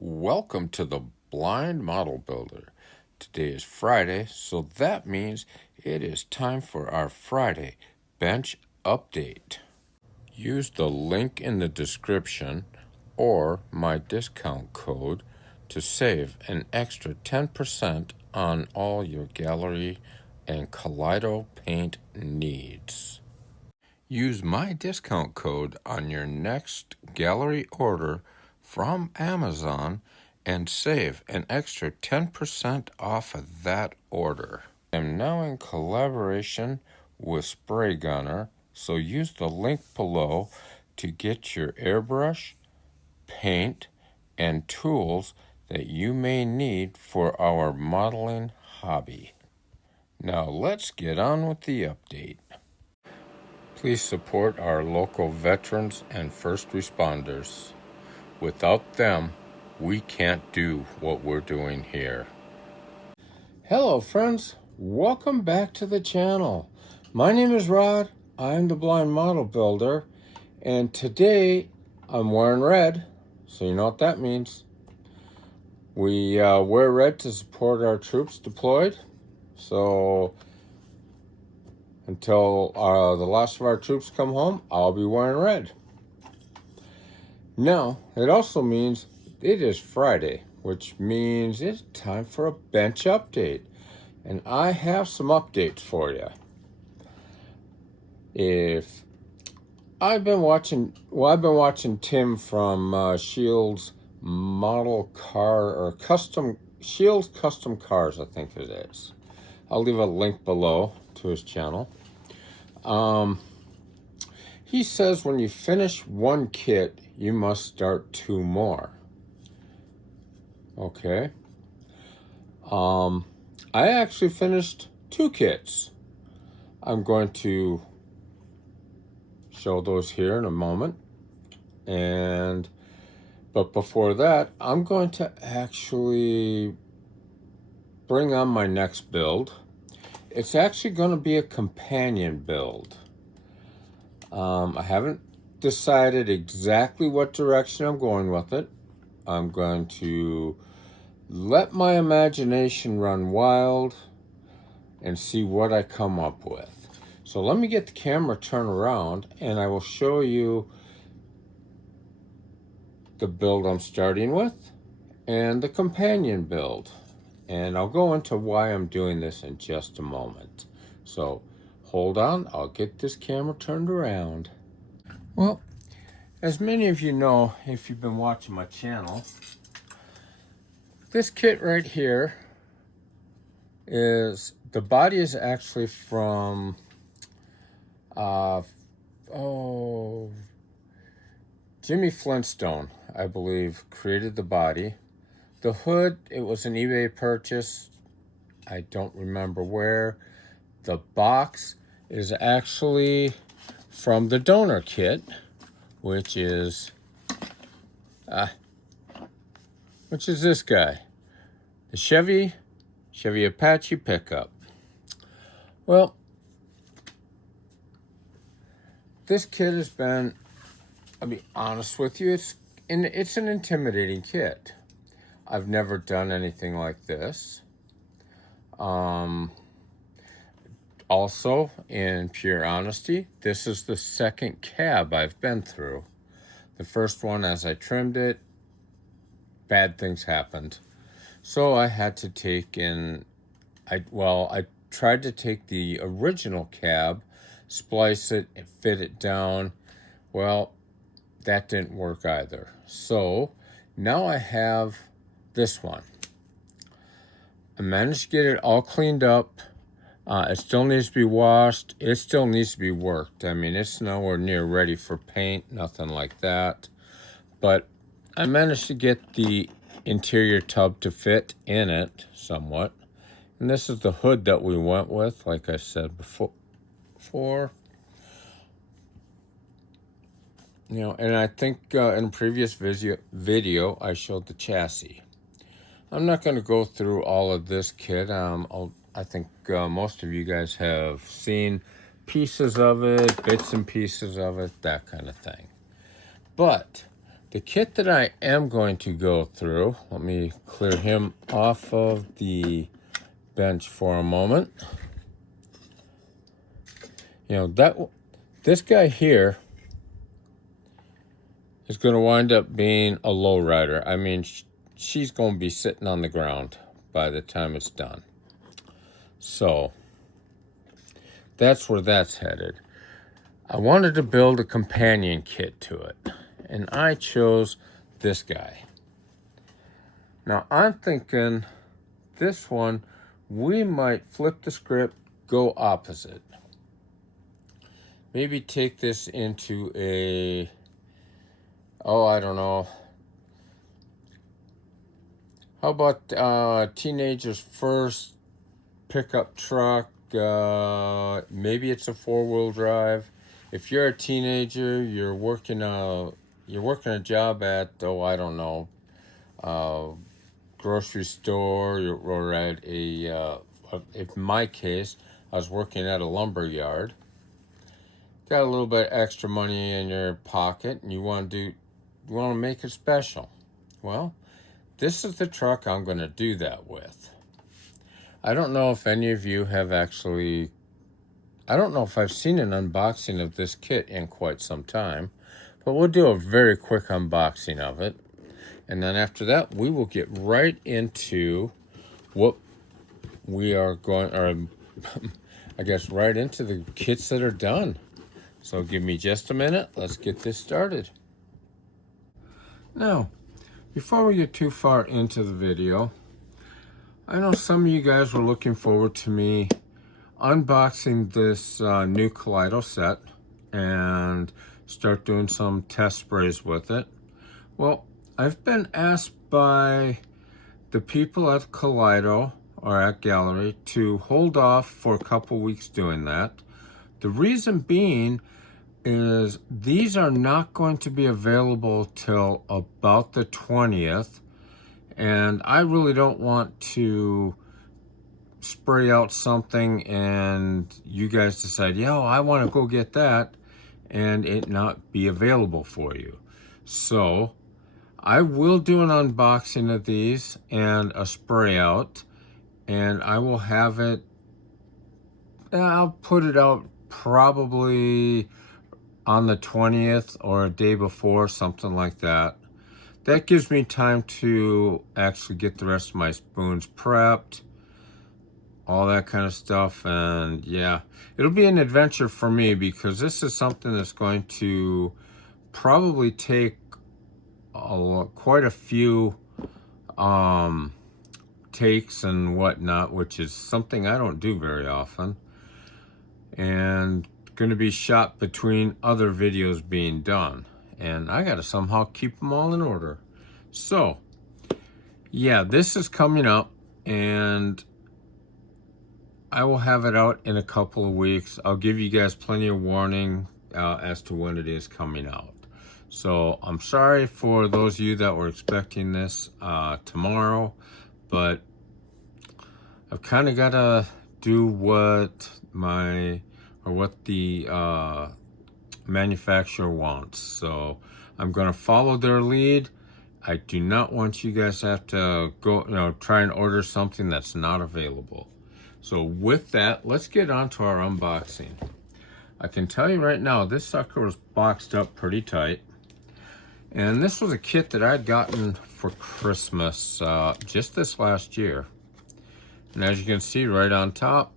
Welcome to the Blind Model Builder. Today is Friday, so that means it is time for our Friday bench update. Use the link in the description or my discount code to save an extra 10% on all your gallery and Kaleido paint needs. Use my discount code on your next gallery order from Amazon and save an extra 10% off of that order. I'm now in collaboration with Spray Gunner, so use the link below to get your airbrush, paint, and tools that you may need for our modeling hobby. Now let's get on with the update. Please support our local veterans and first responders. Without them, we can't do what we're doing here. Hello friends, welcome back to the channel. My name is Rod, I'm the Blind Model Builder, and today I'm wearing red, so you know what that means. We wear red to support our troops deployed, so until the last of our troops come home, I'll be wearing red. Now, it also means it is Friday, which means it's time for a bench update. And I have some updates for you. I've been watching Tim from Shields Model Car, or Shields Custom Cars, I think it is. I'll leave a link below to his channel. He says when you finish one kit, you must start two more. Okay. I actually finished two kits. I'm going to show those here in a moment. But before that, I'm going to actually bring on my next build. It's actually going to be a companion build. I haven't decided exactly what direction I'm going with it. I'm going to let my imagination run wild and see what I come up with. So let me get the camera turned around and I will show you the build I'm starting with and the companion build. And I'll go into why I'm doing this in just a moment. So hold on, I'll get this camera turned around. Well, as many of you know, if you've been watching my channel, this kit right here the body is actually from, Jimmy Flintstone, I believe, created the body. The hood, it was an eBay purchase. I don't remember where. The box is actually from the donor kit, which is this guy, the Chevy Apache pickup. Well, this kit has been, I'll be honest with you, it's an intimidating kit. I've never done anything like this. Also, in pure honesty, this is the second cab I've been through. The first one, as I trimmed it, bad things happened. So I had to take in, I tried to take the original cab, splice it, and fit it down. Well, that didn't work either. So now I have this one. I managed to get it all cleaned up. It still needs to be washed. It still needs to be worked. I mean, it's nowhere near ready for paint, nothing like that. But I managed to get the interior tub to fit in it somewhat. And this is the hood that we went with, like I said before. You know, and I think in a previous video, I showed the chassis. I'm not going to go through all of this kit. I think most of you guys have seen pieces of it, bits and pieces of it, that kind of thing. But The kit that I am going to go through, let me clear him off of the bench for a moment. You know, this guy here is going to wind up being a lowrider. I mean, she's going to be sitting on the ground by the time it's done. So that's where that's headed. I wanted to build a companion kit to it, and I chose this guy. Now I'm thinking this one, we might flip the script, go opposite. Maybe take this into a, I don't know. How about teenager's first pickup truck? Maybe it's a 4-wheel drive. If you're a teenager, you're working a job at, I don't know, grocery store, or at in my case, I was working at a lumber yard. Got a little bit extra money in your pocket, and you want to make it special. Well, this is the truck I'm going to do that with. I don't know if any of you have actually, I don't know if I've seen an unboxing of this kit in quite some time, but we'll do a very quick unboxing of it. And then after that, we will get right into what we are going, or I guess right into the kits that are done. So give me just a minute. Let's get this started. Now, before we get too far into the video, I know some of you guys were looking forward to me unboxing this new Kaleido set and start doing some test sprays with it. Well, I've been asked by the people at Kaleido, or at Gallery, to hold off for a couple weeks doing that. The reason being is these are not going to be available till about the 20th, and I really don't want to spray out something and you guys decide, yeah, I want to go get that, and it not be available for you. So I will do an unboxing of these and a spray out, and I will have it, I'll put it out probably on the 20th or a day before, something like that. That gives me time to actually get the rest of my spoons prepped, all that kind of stuff. And yeah, it'll be an adventure for me, because this is something that's going to probably take quite a few takes and whatnot, which is something I don't do very often, and going to be shot between other videos being done, and I got to somehow keep them all in order. So yeah, this is coming up, and I will have it out in a couple of weeks. I'll give you guys plenty of warning as to when it is coming out. So I'm sorry for those of you that were expecting this tomorrow, but I've kind of got to do what the manufacturer wants. So I'm going to follow their lead. I do not want you guys to have to go, try and order something that's not available. So with that, let's get on to our unboxing. I can tell you right now, this sucker was boxed up pretty tight. And this was a kit that I'd gotten for Christmas just this last year. And as you can see right on top,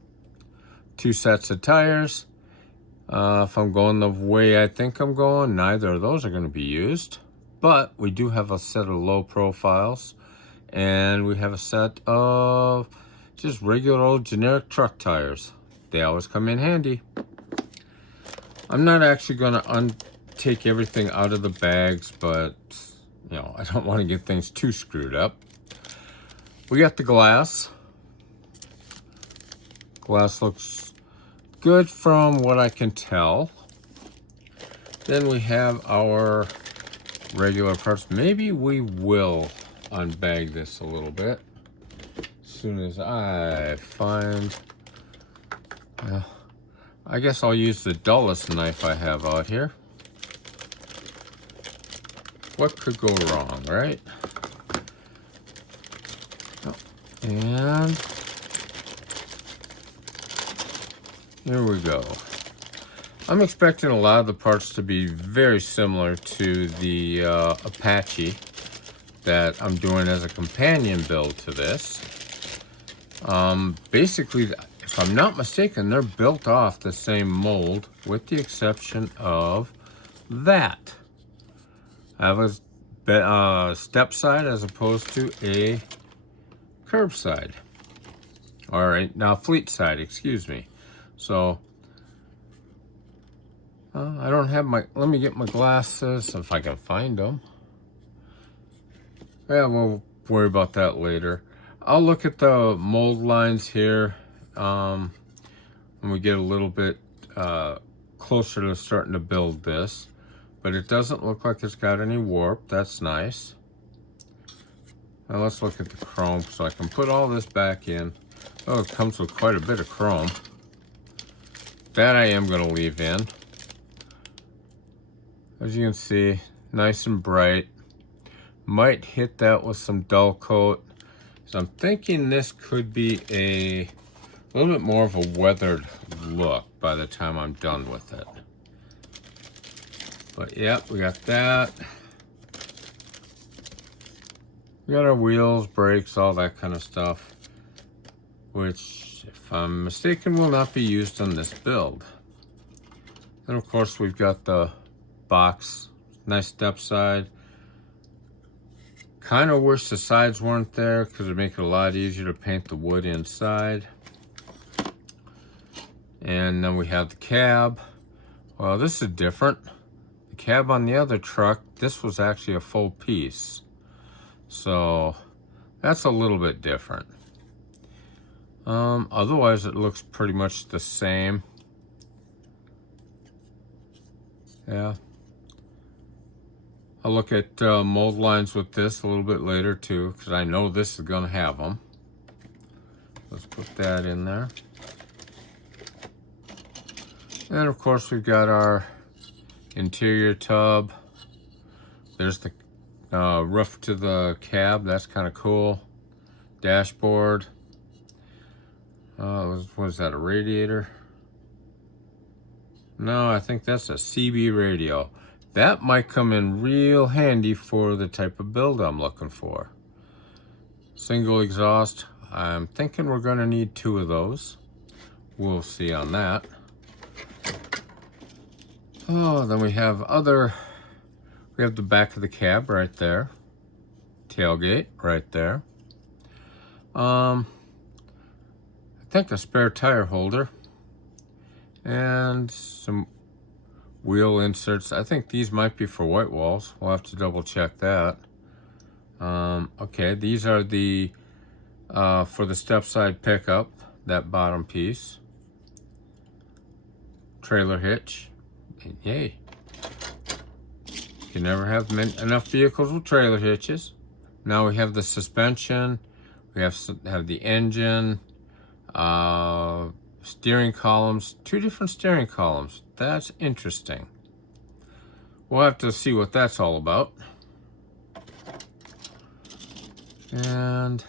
2 sets of tires. If I'm going the way I think I'm going, neither of those are going to be used. But we do have a set of low profiles, and we have a set of just regular old generic truck tires. They always come in handy. I'm not actually going to take everything out of the bags, but I don't want to get things too screwed up. We got the glass. Glass looks good from what I can tell. Then we have our regular parts. Maybe we will unbag this a little bit as soon as I find, I guess I'll use the dullest knife I have out here. what could go wrong, right? Oh, and here we go. I'm expecting a lot of the parts to be very similar to the Apache that I'm doing as a companion build to this. Basically, if I'm not mistaken, they're built off the same mold with the exception of that. I have a step side as opposed to a curb side. All right, now fleet side, excuse me. So, I don't have my, let me get my glasses if I can find them. Yeah, we'll worry about that later. I'll look at the mold lines here when we get a little bit closer to starting to build this. But it doesn't look like it's got any warp. That's nice. Now let's look at the chrome so I can put all this back in. Oh, it comes with quite a bit of chrome. That I am going to leave in. As you can see, nice and bright. Might hit that with some dull coat. So I'm thinking this could be a little bit more of a weathered look by the time I'm done with it. But yeah, we got that. We got our wheels, brakes, all that kind of stuff, which, if I'm mistaken, will not be used on this build. Then of course we've got the box, nice step side. Kind of wish the sides weren't there because it'd make it a lot easier to paint the wood inside. And then we have the cab. Well, this is different. The cab on the other truck, this was actually a full piece. So that's a little bit different. Otherwise it looks pretty much the same. Yeah. I'll look at mold lines with this a little bit later too, because I know this is going to have them. Let's put that in there. And of course we've got our interior tub. There's the roof to the cab. That's kind of cool. Dashboard. What is that, a radiator? No, I think that's a CB radio. That might come in real handy for the type of build I'm looking for. Single exhaust. I'm thinking we're going to need 2 of those. We'll see on that. Oh, then we have we have the back of the cab right there. Tailgate right there. I think a spare tire holder. And some wheel inserts. I think these might be for white walls. We'll have to double check that. Okay, these are the for the step side pickup, that bottom piece. Trailer hitch. Yay. You can never have enough vehicles with trailer hitches. Now we have the suspension. We have the engine. Steering columns. 2 different steering columns. That's interesting. We'll have to see what that's all about. And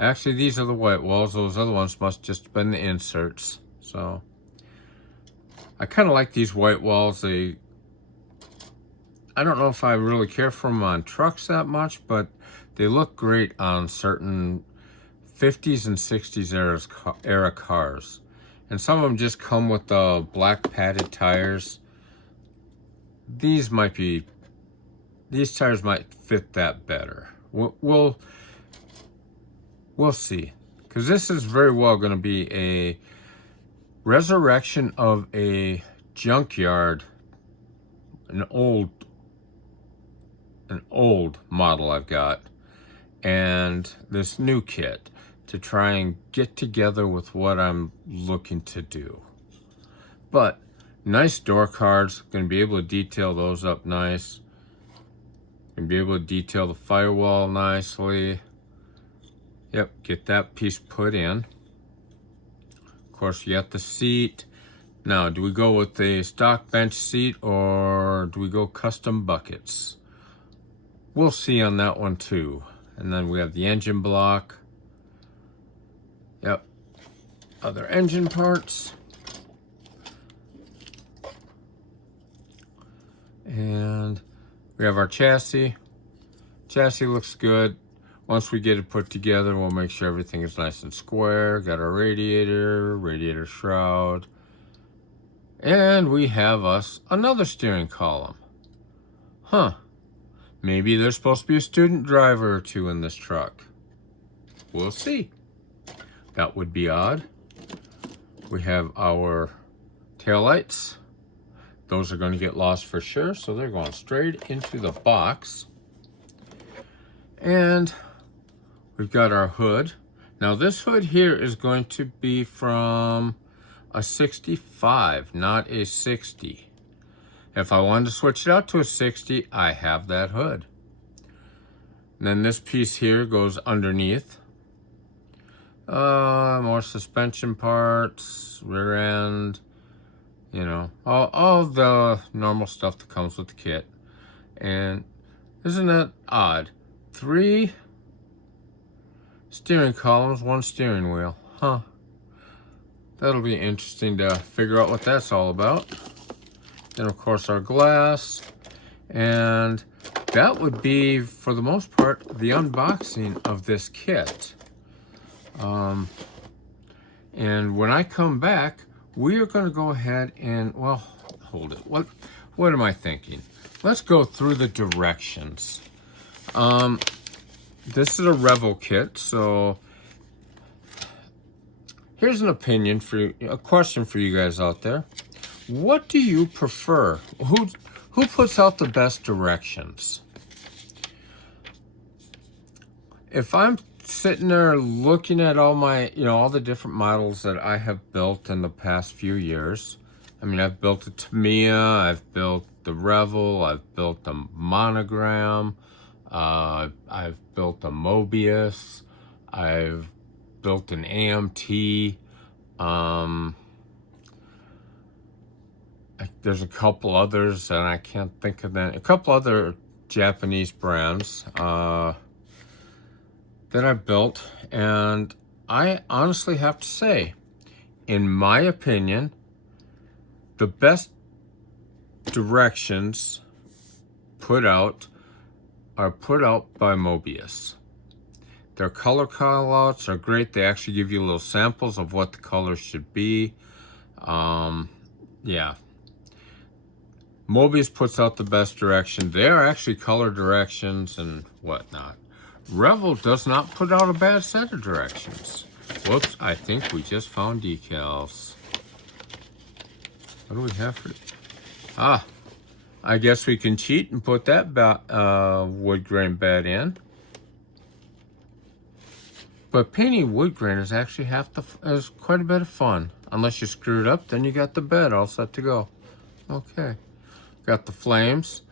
actually these are the white walls. Those other ones must just have been the inserts. So I kind of like these white walls. I don't know if I really care for them on trucks that much, but they look great on certain 50s and 60s era cars. And some of them just come with the black padded tires. These tires might fit that better. We'll see. Because this is very well going to be a resurrection of a junkyard, an old model I've got, and this new kit to try and get together with what I'm looking to do. But nice door cards, going to be able to detail those up nice. Going to be able to detail the firewall nicely. Yep, get that piece put in. Of course, you got the seat. Now, do we go with the stock bench seat or do we go custom buckets? we'll see on that one too. And then we have the engine block. Yep. Other engine parts. And we have our chassis. Chassis looks good. Once we get it put together, we'll make sure everything is nice and square. Got our radiator shroud. And we have us another steering column. Huh. Maybe there's supposed to be a student driver or two in this truck. We'll see. That would be odd. We have our taillights. Those are going to get lost for sure, so they're going straight into the box. And we've got our hood. Now this hood here is going to be from a 65, not a 60. If I wanted to switch it out to a 60, I have that hood. And then this piece here goes underneath. More suspension parts, rear end, you know, all the normal stuff that comes with the kit. And isn't that odd? 3 steering columns, 1 steering wheel. Huh. That'll be interesting to figure out what that's all about. Then of course our glass, and that would be for the most part the unboxing of this kit. And when I come back, we are going to go ahead and, well, hold it. What am I thinking? Let's go through the directions. This is a Revel kit, so here's an opinion for you, a question for you guys out there. What do you prefer? Who puts out the best directions? If I'm sitting there looking at all my, all the different models that I have built in the past few years. I mean, I've built a Tamiya, I've built the Revel, I've built a Monogram, I've built a Mobius, I've built an AMT, there's a couple others, and I can't think of them. A couple other Japanese brands that I built, and I honestly have to say, in my opinion, the best directions put out are put out by Mobius. Their color callouts are great. They actually give you little samples of what the colors should be. Yeah. Mobius puts out the best direction. They are actually color directions and whatnot. Revel does not put out a bad set of directions. Whoops, I think we just found decals. What do we have for... I guess we can cheat and put that wood grain bed in. But painting wood grain is actually is quite a bit of fun. Unless you screw it up, then you got the bed all set to go. Okay. Got the flames.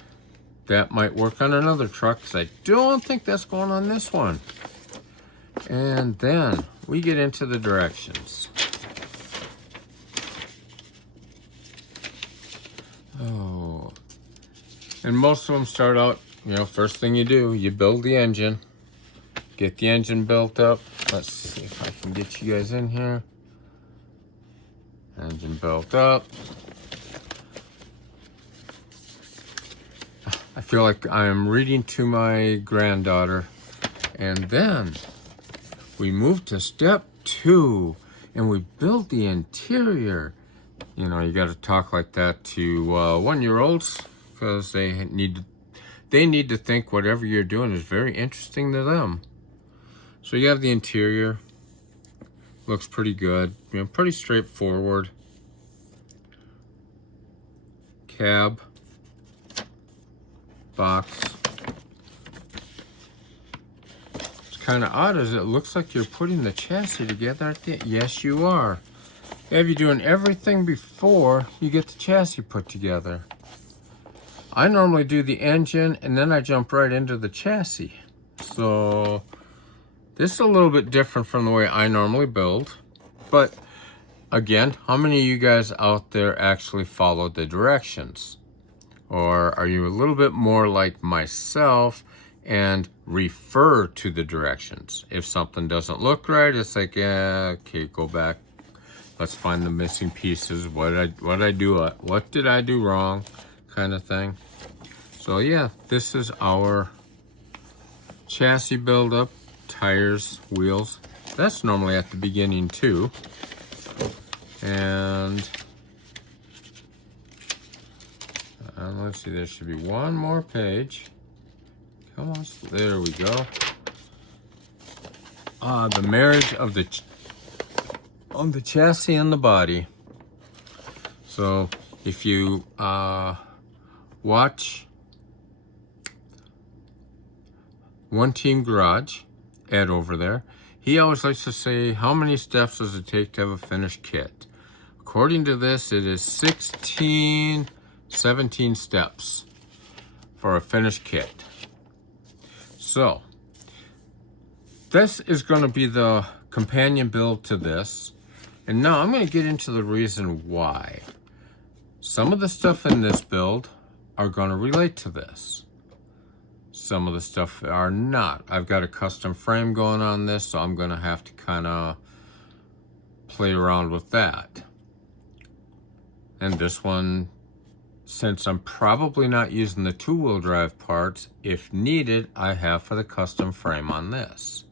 That might work on another truck, because I don't think that's going on this one. And then we get into the directions. Oh. And most of them start out, first thing you do, you build the engine. Get the engine built up. Let's see if I can get you guys in here. Engine built up. I feel like I am reading to my granddaughter. And then we move to step 2 and we build the interior. You got to talk like that to 1-year-olds, because they need to think whatever you're doing is very interesting to them. So you have the interior. Looks pretty good. Pretty straightforward. Cab. Box. It's kind of odd as it looks like you're putting the chassis together at the end. Yes, you are. If you're doing everything before you get the chassis put together. I normally do the engine and then I jump right into the chassis. So this is a little bit different from the way I normally build. But again, how many of you guys out there actually follow the directions? Or are you a little bit more like myself and refer to the directions. If something doesn't look right, it's like, yeah, okay, go back. Let's find the missing pieces. What did I do wrong, kind of thing. So yeah, this is our chassis buildup, tires, wheels. That's normally at the beginning too. And let's see, there should be one more page. Come on, there we go. The marriage of the chassis and the body. So if you watch One Team Garage, Ed over there, he always likes to say, how many steps does it take to have a finished kit? According to this, it is 17 steps for a finished kit. So this is going to be the companion build to this. And now I'm going to get into the reason why. Some of the stuff in this build are going to relate to this. Some of the stuff are not. I've got a custom frame going on this, so I'm going to have to kind of play around with that. And this one, since I'm probably not using the two-wheel drive parts, if needed, I have for the custom frame on this.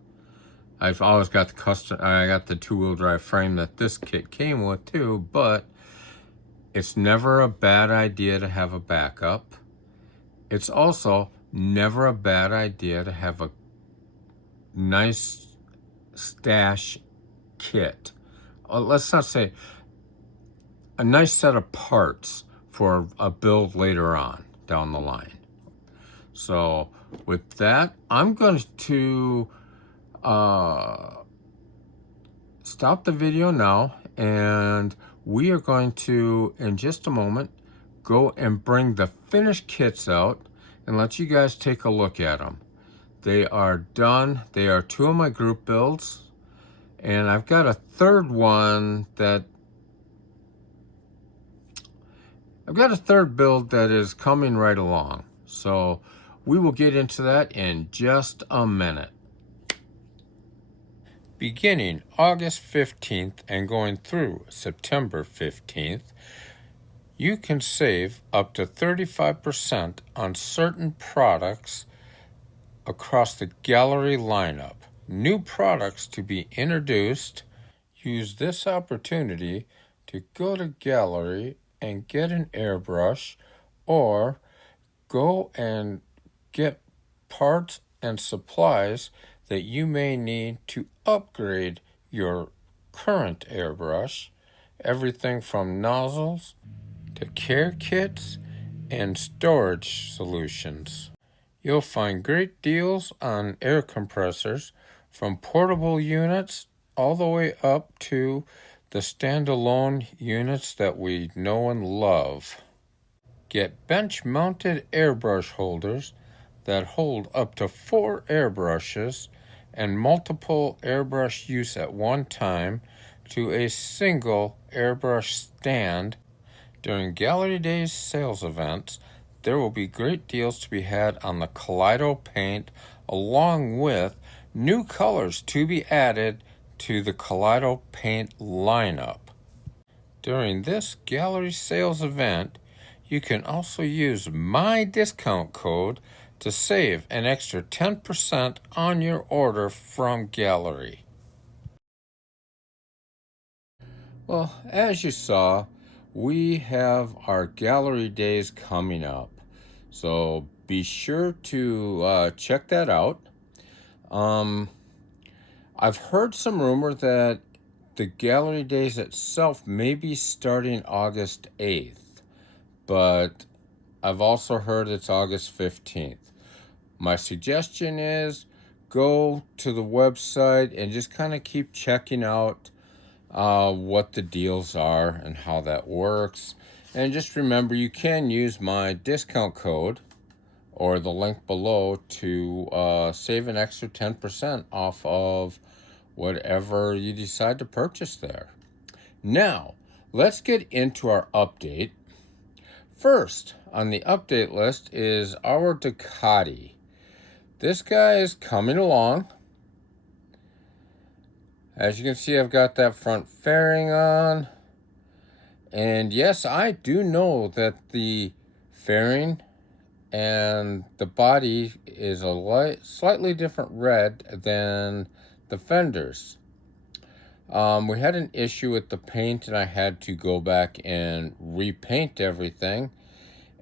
I've always got the I got the two-wheel drive frame that this kit came with too, but it's never a bad idea to have a backup. It's also never a bad idea to have a nice stash kit. Let's not say a nice set of parts for a build later on down the line. So with that, I'm going to stop the video now, and we are going to, in just a moment, go and bring the finished kits out and let you guys take a look at them. They are done. They are two of my group builds, and I've got a third one that build that is coming right along. So we will get into that in just a minute. Beginning August 15th and going through September 15th, you can save up to 35% on certain products across the gallery lineup. New products to be introduced. Use this opportunity to go to gallery and get an airbrush, or go and get parts and supplies that you may need to upgrade your current airbrush. Everything from nozzles to care kits and storage solutions. You'll find great deals on air compressors, from portable units all the way up to the standalone units that we know and love. Get bench-mounted airbrush holders that hold up to 4 airbrushes and multiple airbrush use at one time to a single airbrush stand. During Gallery Days sales events, there will be great deals to be had on the Kaleido paint, along with new colors to be added to the Kaleido paint lineup. During this gallery sales event, you can also use my discount code to save an extra 10% on your order from Gallery. Well, as you saw, we have our Gallery Days coming up. So be sure to check that out. I've heard some rumor that the Gallery Days itself may be starting August 8th, but I've also heard it's August 15th. My suggestion is go to the website and just kind of keep checking out what the deals are and how that works. And just remember, you can use my discount code or the link below to save an extra 10% off of whatever you decide to purchase there. Now, let's get into our update. First on the update list is our Ducati. this guy is coming along. As you can see, I've got that front fairing on. And yes, I do know that the fairing and the body is a slightly different red than the fenders. We had an issue with the paint, and I had to go back and repaint everything.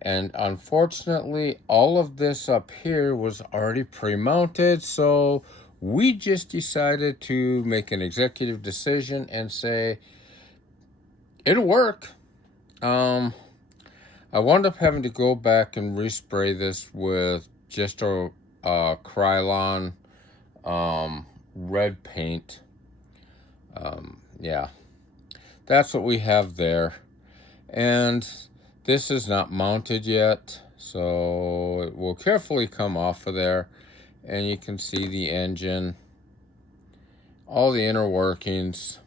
And unfortunately, all of this up here was already pre-mounted, so we just decided to make an executive decision and say, it'll work. I wound up having to go back and respray this with just a Krylon red paint. Yeah, that's what we have there. And this is not mounted yet, so it will carefully come off of there. And you can see the engine, all the inner workings.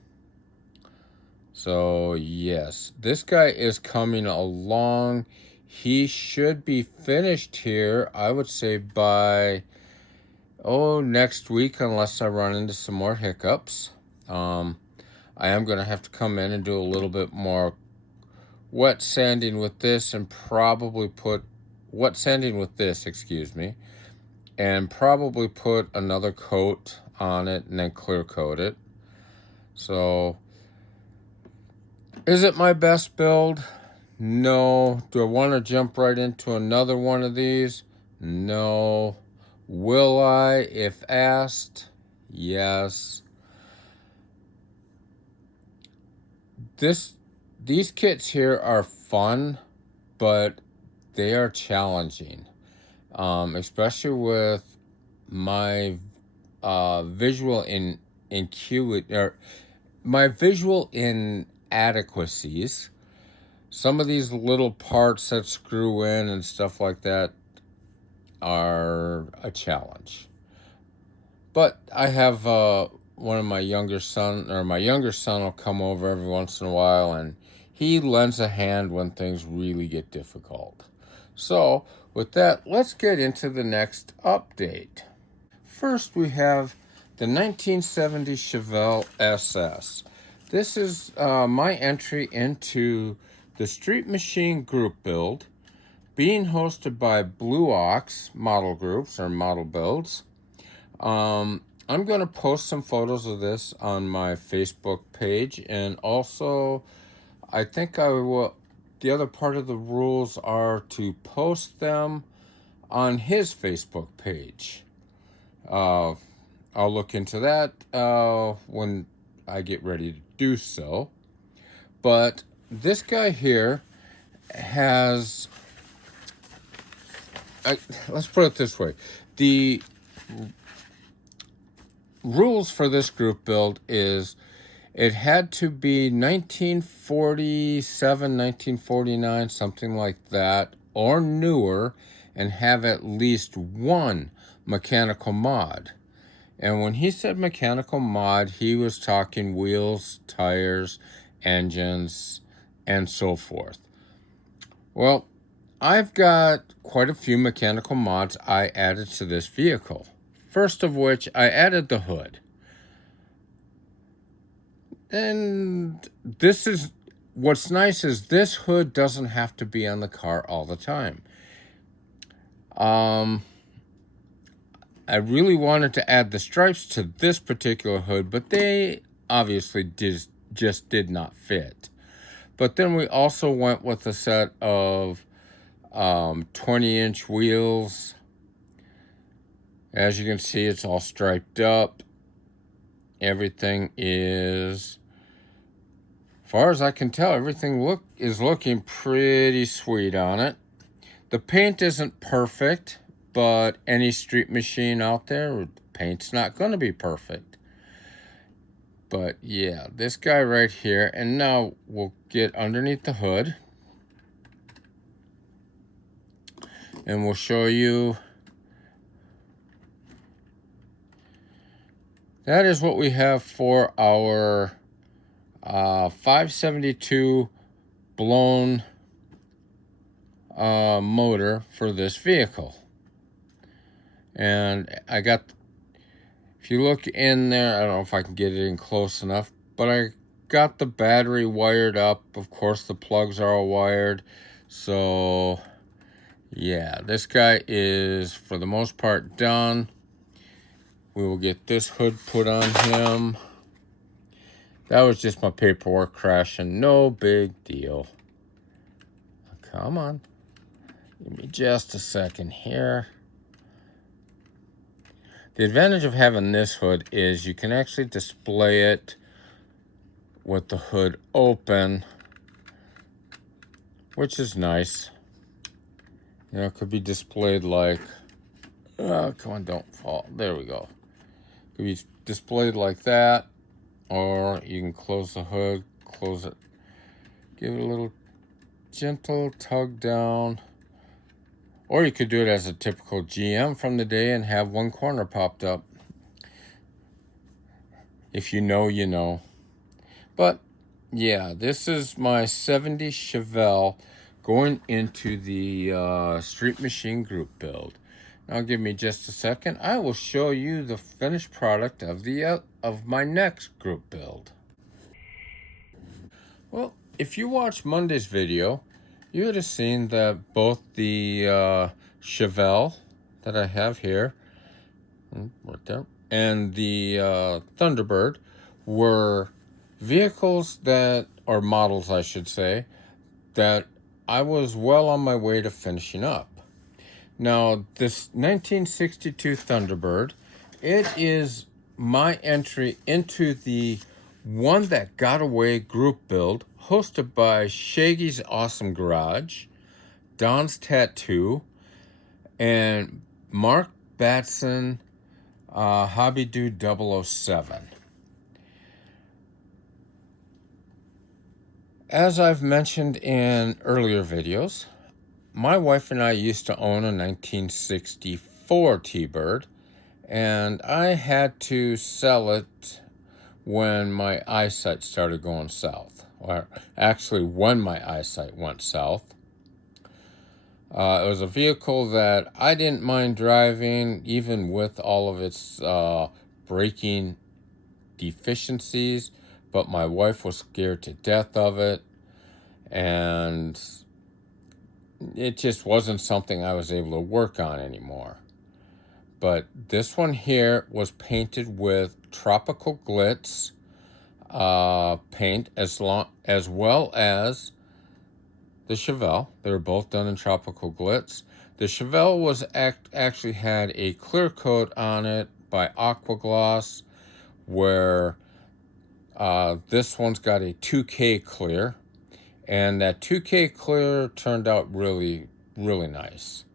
So yes, this guy is coming along. He should be finished here, I would say, by next week, unless I run into some more hiccups. I am going to have to come in and do a little bit more wet sanding with this, and probably put wet sanding with this, excuse me, and probably put another coat on it and then clear coat it. So is it my best build? No. Do I want to jump right into another one of these? No. Will I, if asked? Yes. These kits here are fun, but they are challenging, especially with my visual my visual inadequacies. Some of these little parts that screw in and stuff like that are a challenge. But I have one of my younger son will come over every once in a while, and he lends a hand when things really get difficult. So with that, let's get into the next update. First, we have the 1970 Chevelle SS. This is my entry into the Street Machine group build, being hosted by Blue Ox Model Groups or Model Builds. I'm going to post some photos of this on my Facebook page, and also I think I will. The other part of the rules are to post them on his Facebook page. I'll look into that when I get ready to do so. But this guy here has, let's put it this way. The rules for this group build is it had to be 1947, 1949, something like that, or newer, and have at least one mechanical mod. And when he said mechanical mod, he was talking wheels, tires, engines, and so forth. Well, I've got quite a few mechanical mods I added to this vehicle. First of which, I added the hood. And this is, what's nice is this hood doesn't have to be on the car all the time. I really wanted to add the stripes to this particular hood, but they obviously just did not fit. But then we also went with a set of 20-inch wheels. As you can see, it's all striped up. Everything is, as far as I can tell, everything is looking pretty sweet on it. The paint isn't perfect, but any street machine out there, paint's not going to be perfect. But yeah, this guy right here, and now we'll get underneath the hood, and we'll show you. That is what we have for our 572 blown motor for this vehicle. And I got, if you look in there, I don't know if I can get it in close enough, but I got the battery wired up. Of course, the plugs are all wired. So, yeah, this guy is, for the most part, done. We will get this hood put on him. That was just my paperwork crashing. No big deal. Come on. Give me just a second here. The advantage of having this hood is you can actually display it with the hood open, which is nice. You know, it could be displayed like, oh, come on, don't fall. There we go. It could be displayed like that, or you can close the hood, close it, give it a little gentle tug down. Or you could do it as a typical GM from the day and have one corner popped up. If you know, you know. But yeah, this is my 70 Chevelle going into the Street Machine Group build. Now give me just a second. I will show you the finished product of my next group build. Well, if you watched Monday's video, you would have seen that both the Chevelle that I have here, right there, and the Thunderbird were vehicles that, or models I should say, that I was well on my way to finishing up. Now, this 1962 Thunderbird, it is my entry into the One That Got Away group build, hosted by Shaggy's Awesome Garage, Don's Tattoo, and Mark Batson, Hobby Dude 007. As I've mentioned in earlier videos, my wife and I used to own a 1964 T-Bird, and I had to sell it when my eyesight started going south. Or actually, when my eyesight went south. It was a vehicle that I didn't mind driving, even with all of its braking deficiencies, but my wife was scared to death of it, and it just wasn't something I was able to work on anymore. But this one here was painted with tropical glitz paint, as well as the Chevelle. They were both done in tropical glitz. The Chevelle was actually had a clear coat on it by Aquagloss, where this one's got a 2K clear, and that 2K clear turned out really, really nice.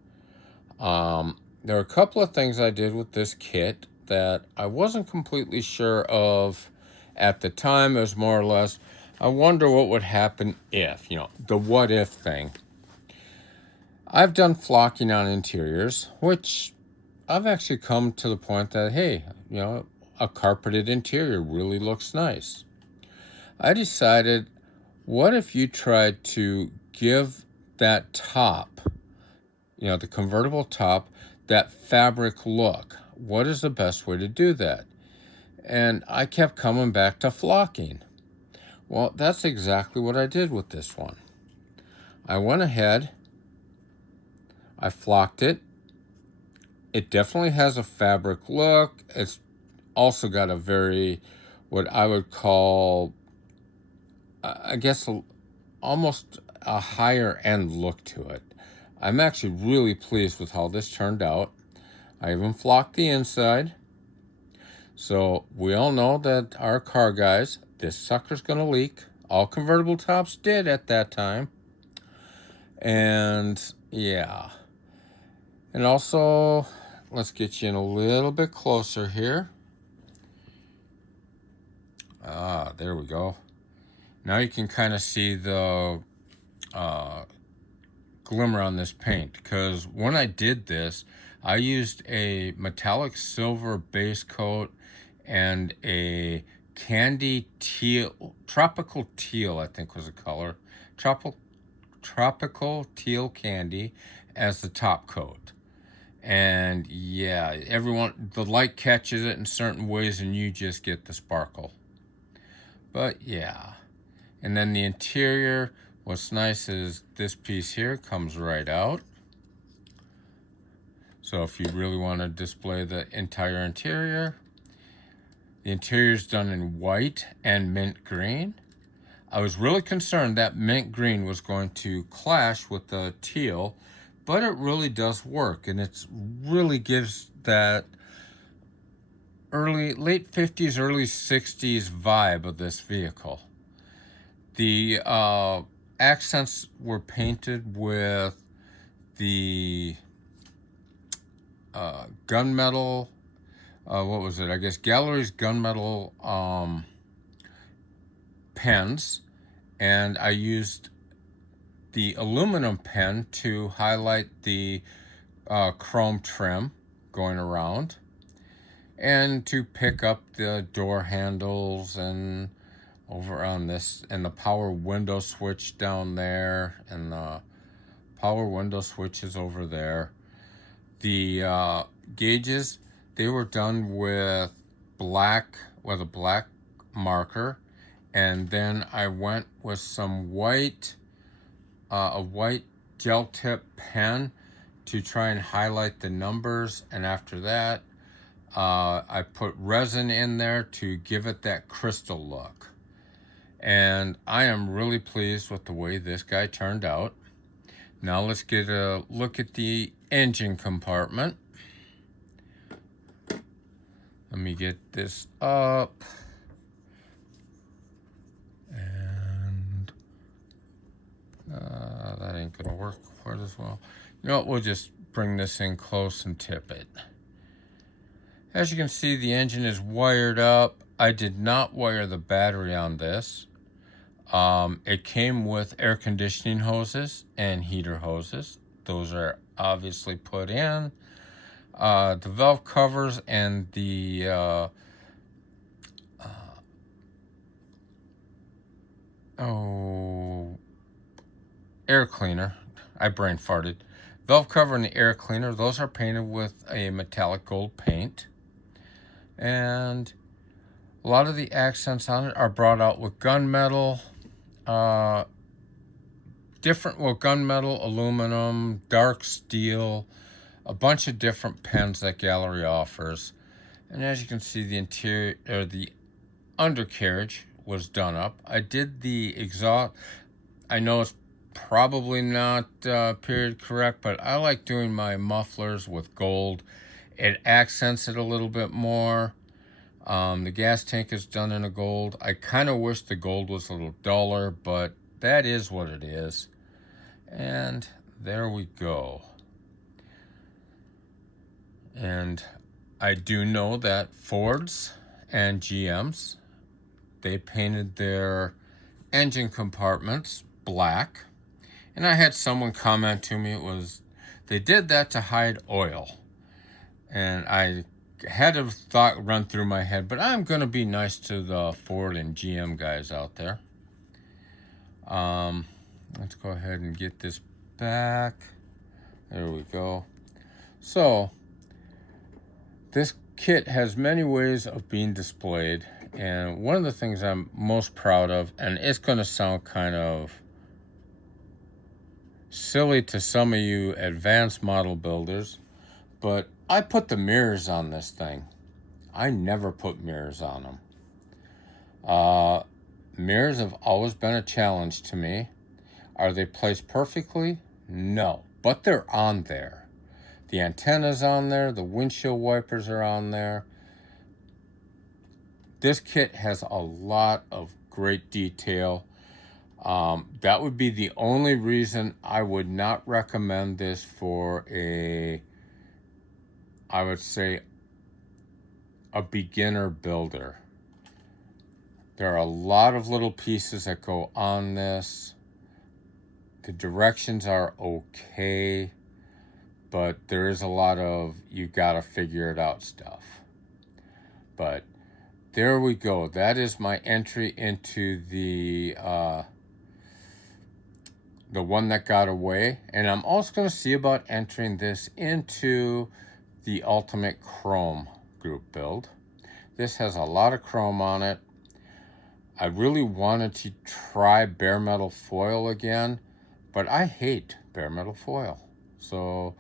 There are a couple of things I did with this kit that I wasn't completely sure of at the time. It was more or less, I wonder what would happen if, the what if thing. I've done flocking on interiors, which I've actually come to the point that, hey, a carpeted interior really looks nice. I decided, what if you tried to give that top, the convertible top, that fabric look? What is the best way to do that? And I kept coming back to flocking. Well, that's exactly what I did with this one. I went ahead, I flocked it. It definitely has a fabric look. It's also got a very, what I would call, I guess, almost a higher end look to it. I'm actually really pleased with how this turned out. I even flocked the inside. So we all know that our car guys, this sucker's gonna leak. All convertible tops did at that time. And yeah. And also, let's get you in a little bit closer here. There we go. Now you can kind of see the glimmer on this paint, because when I did this, I used a metallic silver base coat and a candy teal, tropical teal, I think was the color, tropical teal candy as the top coat. And yeah, the light catches it in certain ways and you just get the sparkle. But yeah. And then the interior, what's nice is this piece here comes right out. So if you really want to display the entire interior, the interior is done in white and mint green. I was really concerned that mint green was going to clash with the teal, but it really does work, and it really gives that late 50s, early 60s vibe of this vehicle. The accents were painted with the gunmetal, what was it? I guess Gallery's gunmetal pens, and I used the aluminum pen to highlight the chrome trim going around, and to pick up the door handles and over on this, and the power window switch down there, and the power window switch is over there. The gauges, they were done with a black marker, and then I went with some a white gel tip pen to try and highlight the numbers, and after that I put resin in there to give it that crystal look. And I am really pleased with the way this guy turned out. Now let's get a look at the engine compartment. Let me get this up. And that ain't gonna work quite as well. You know what, we'll just bring this in close and tip it. As you can see, the engine is wired up. I did not wire the battery on this. It came with air conditioning hoses and heater hoses. Those are obviously put in. The valve covers and the air cleaner. I brain farted. Valve cover and the air cleaner, those are painted with a metallic gold paint. And a lot of the accents on it are brought out with gunmetal. Gunmetal, aluminum, dark steel, a bunch of different pens that Gallery offers. And as you can see, the interior, or the undercarriage was done up. I did the exhaust. I know it's probably not period correct, but I like doing my mufflers with gold. It accents it a little bit more. The gas tank is done in a gold. I kind of wish the gold was a little duller, but that is what it is. And there we go. And I do know that Fords and GMs, they painted their engine compartments black. And I had someone comment to me, they did that to hide oil. And I had a thought run through my head, but I'm going to be nice to the Ford and GM guys out there. Let's go ahead and get this back. There we go. So, this kit has many ways of being displayed, and one of the things I'm most proud of, and it's going to sound kind of silly to some of you advanced model builders, but I put the mirrors on this thing. I never put mirrors on them. Mirrors have always been a challenge to me. Are they placed perfectly? No, but they're on there. The antenna's on there, the windshield wipers are on there. This kit has a lot of great detail. That would be the only reason I would not recommend this for I would say, a beginner builder. There are a lot of little pieces that go on this. The directions are okay, but there is a lot of you gotta figure it out stuff. But there we go. That is my entry into the the one that got away. And I'm also going to see about entering this into the Ultimate Chrome group build. This has a lot of chrome on it. I really wanted to try bare metal foil again, but I hate bare metal foil. So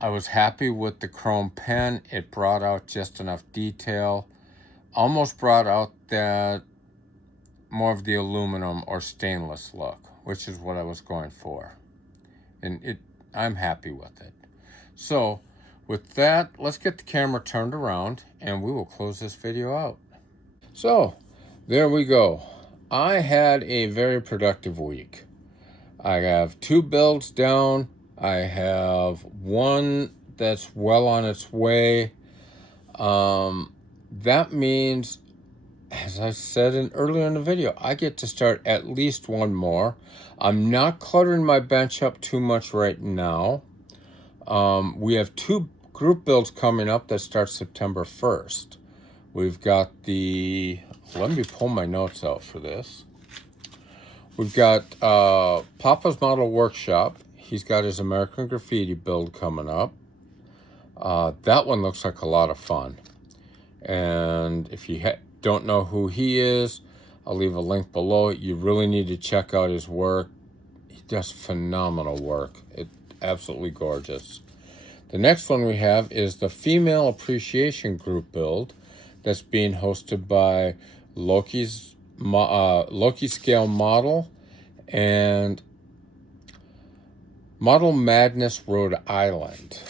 I was happy with the chrome pen. It brought out just enough detail. Almost brought out that more of the aluminum or stainless look, which is what I was going for. And I'm happy with it. So with that, let's get the camera turned around and we will close this video out. So there we go. I had a very productive week. I have 2 builds down. I have 1 that's well on its way. That means, as I said earlier in the video, I get to start at least 1 more. I'm not cluttering my bench up too much right now. We have 2 group builds coming up that start September 1st. We've got let me pull my notes out for this. We've got Papa's Model Workshop. He's got his American Graffiti build coming up. That one looks like a lot of fun. And if you don't know who he is, I'll leave a link below. You really need to check out his work. He does phenomenal work. It's absolutely gorgeous. The next one we have is the Female Appreciation Group build that's being hosted by Loki Scale Model and Model Madness Rhode Island.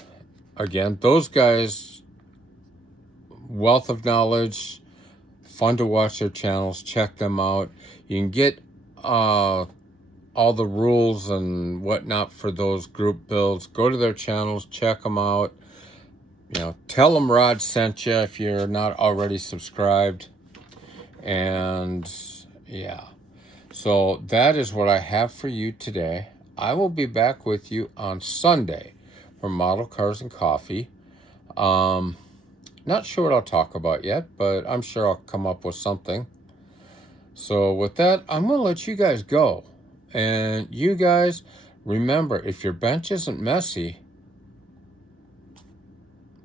Again, those guys, wealth of knowledge, fun to watch their channels, check them out. You can get all the rules and whatnot for those group builds. Go to their channels, check them out. Tell them Rod sent you if you're not already subscribed. And yeah, so that is what I have for you today. I will be back with you on Sunday for Model Cars and Coffee. Not sure what I'll talk about yet, but I'm sure I'll come up with something. So with that, I'm going to let you guys go. And you guys, remember, if your bench isn't messy,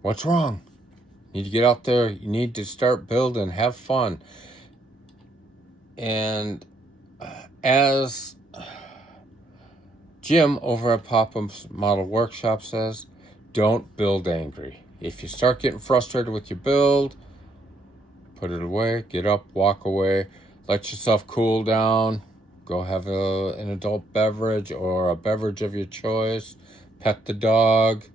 what's wrong? You need to get out there. You need to start building, have fun. And as Jim over at Papa's Model Workshop says, don't build angry. If you start getting frustrated with your build, put it away, get up, walk away, let yourself cool down, go have an adult beverage or a beverage of your choice, pet the dog,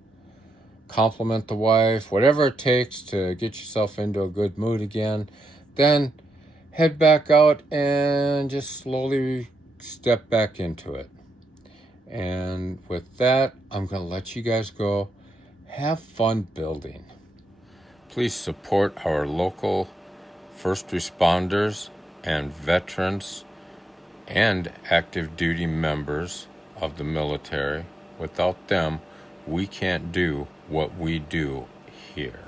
compliment the wife, whatever it takes to get yourself into a good mood again. Then head back out and just slowly step back into it. And with that, I'm going to let you guys go. Have fun building. Please support our local first responders and veterans and active duty members of the military. Without them, we can't do what we do here.